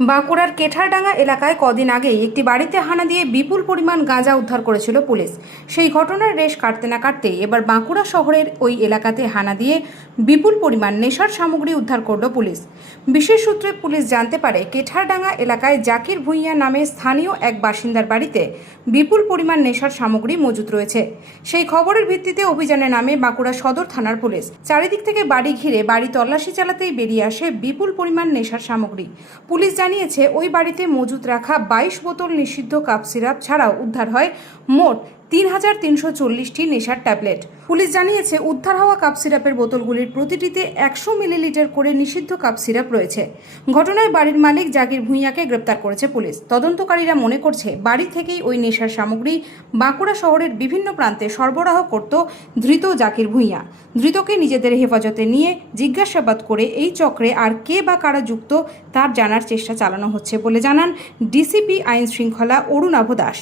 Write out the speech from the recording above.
বাঁকুড়ার কেঠারডাঙ্গা এলাকায় কদিন আগেই একটি বাড়িতে হানা দিয়ে বিপুল পরিমাণ গাঁজা উদ্ধার করেছিল পুলিশ। সেই ঘটনার রেশ কাটতে না কাটতেই এবার বাঁকুড়া শহরের ওই এলাকাতে হানা দিয়ে বিপুল পরিমাণ নেশার সামগ্রী উদ্ধার করল পুলিশ। বিশেষ সূত্রে পুলিশ জানতে পারে কেঠারডাঙ্গা এলাকায় জাকির ভুঁইয়া নামে স্থানীয় এক বাসিন্দার বাড়িতে বিপুল পরিমাণ নেশার সামগ্রী মজুত রয়েছে। সেই খবরের ভিত্তিতে অভিযানে নামে বাঁকুড়া সদর থানার পুলিশ। চারিদিক থেকে বাড়ি ঘিরে বাড়ি তল্লাশি চালাতেই বেরিয়ে আসে বিপুল পরিমাণ নেশার সামগ্রী। পুলিশ জানিয়েছে ওই বাড়িতে মজুত রাখা 22 বোতল নিষিদ্ধ কাপ সিরাপ ছাড়াও উদ্ধার হয় মোট 3,340টি নেশার ট্যাবলেট। পুলিশ জানিয়েছে উদ্ধার হওয়া কাপ সিরাপের বোতলগুলির প্রতিটিতে 100 মিলিলিটার করে নিষিদ্ধ কাপ সিরাপ রয়েছে। ঘটনায় বাড়ির মালিক জাকির ভুঁইয়াকে গ্রেপ্তার করেছে পুলিশ। তদন্তকারীরা মনে করছে বাড়ি থেকেই ওই নেশার সামগ্রী বাঁকুড়া শহরের বিভিন্ন প্রান্তে সরবরাহ করত ধৃত জাকির ভুঁইয়া। ধৃতকে নিজেদের হেফাজতে নিয়ে জিজ্ঞাসাবাদ করে এই চক্রে আর কে বা কারা যুক্ত তার জানার চেষ্টা চালানো হচ্ছে বলে জানান ডিসিপি আইন শৃঙ্খলা অরুণাভ দাস।